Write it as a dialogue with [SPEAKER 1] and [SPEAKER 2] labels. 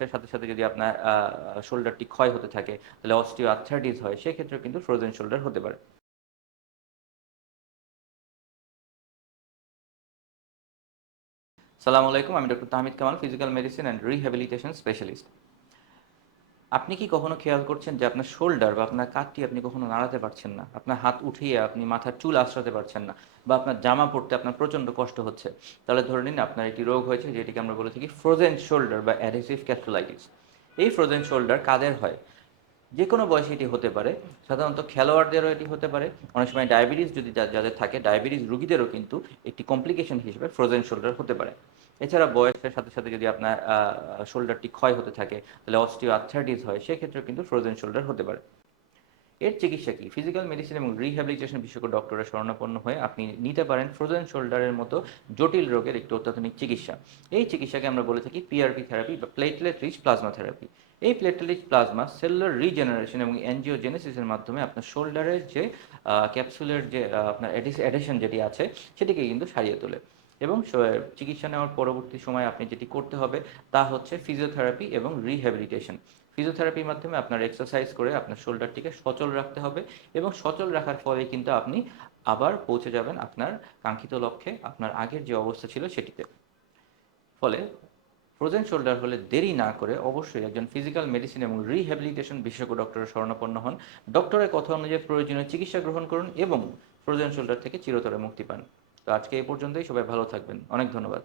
[SPEAKER 1] বয়সের সাথে সাথে যদি আপনার শোল্ডারটি ক্ষয় হতে থাকে, তাহলে অস্টিও আর্থাইটিস হয় সেক্ষেত্রে কিন্তু ফ্রোজেন শোল্ডার হতে পারে। সালাম আলাইকুম, আমি doctor Tahmid Kamal physical medicine and rehabilitation specialist আপনি কি কখনো খেয়াল করছেন যে আপনার শোল্ডার বা আপনার কাঁধটি আপনি কখনো নাড়াতে পারছেন না? আপনার হাত উঠিয়ে আপনি মাথার চুল আশ্রাতে পারছেন না বা আপনার জামা পরতে আপনার প্রচণ্ড কষ্ট হচ্ছে। তাহলে ধরে নিন আপনার একটি রোগ হয়েছে যেটিকে আমরা বলে থাকি ফ্রোজেন শোল্ডার বা অ্যাডহেসিভ ক্যাস্ট্রোলাইটিস এই ফ্রোজেন শোল্ডার কাদের হয়? যে কোনো বয়সে এটি হতে পারে। সাধারণত খেলোয়াড়দেরও এটি হতে পারে। অনেক সময় ডায়াবেটিস যদি যাদের থাকে ডায়াবেটিস রুগীদেরও কিন্তু একটি কমপ্লিকেশন হিসেবে ফ্রোজেন শোল্ডার হতে পারে। এছাড়া বয়সের সাথে সাথে যদি আপনার শোল্ডারটি ক্ষয় হতে থাকে, তাহলে অস্টিও আর্থাইটিস হয় সেক্ষেত্রে কিন্তু ফ্রোজেন শোল্ডার হতে পারে। এর চিকিৎসা কি? ফিজিক্যাল মেডিসিন এবং রিহ্যাবিলিটেশন বিশেষজ্ঞ ডক্টরের শরণাপন্ন হয়ে আপনি নিতে পারেন ফ্রোজেন শোল্ডারের মতো জটিল রোগের একটি অত্যাধুনিক চিকিৎসা। এই চিকিৎসাকে আমরা বলে থাকি পিআরপি থেরাপি বা প্লেটলেট রিচ প্লাজমা থেরাপি এই প্লেটলেট প্লাজমা সেলুলার রিজেনারেশন এবং এনজিওজেনেসিসের মাধ্যমে আপনার শোল্ডারের যে ক্যাপসুলের যে আপনার অ্যাডিশন যেটি আছে, সেটিকে কিন্তু সারিয়ে তোলে। এবং চিকিৎসা নেওয়ার পরবর্তী সময় আপনি যেটি করতে হবে তা হচ্ছে ফিজিওথেরাপি এবং রিহ্যাবিলিটেশন ফিজিওথেরাপির মাধ্যমে আপনার এক্সারসাইজ করে আপনার শোল্ডারটিকে সচল রাখতে হবে এবং সচল রাখার ফলে কিন্তু আপনি আবার পৌঁছে যাবেন আপনার কাঙ্ক্ষিত লক্ষ্যে আপনার আগের যে অবস্থা ছিল সেটিতে। ফলে ফ্রোজেন শোল্ডার হলে দেরি না করে অবশ্যই একজন ফিজিক্যাল মেডিসিন এবং রিহ্যাবিলিটেশন বিশেষজ্ঞ ডক্টরের শরণাপন্ন হন। ডক্টরের কথা অনুযায়ী প্রয়োজনীয় চিকিৎসা গ্রহণ করুন এবং ফ্রোজেন শোল্ডার থেকে চিরতরে মুক্তি পান। তো আজকে এই পর্যন্তই সবাই ভালো থাকবেন। অনেক ধন্যবাদ।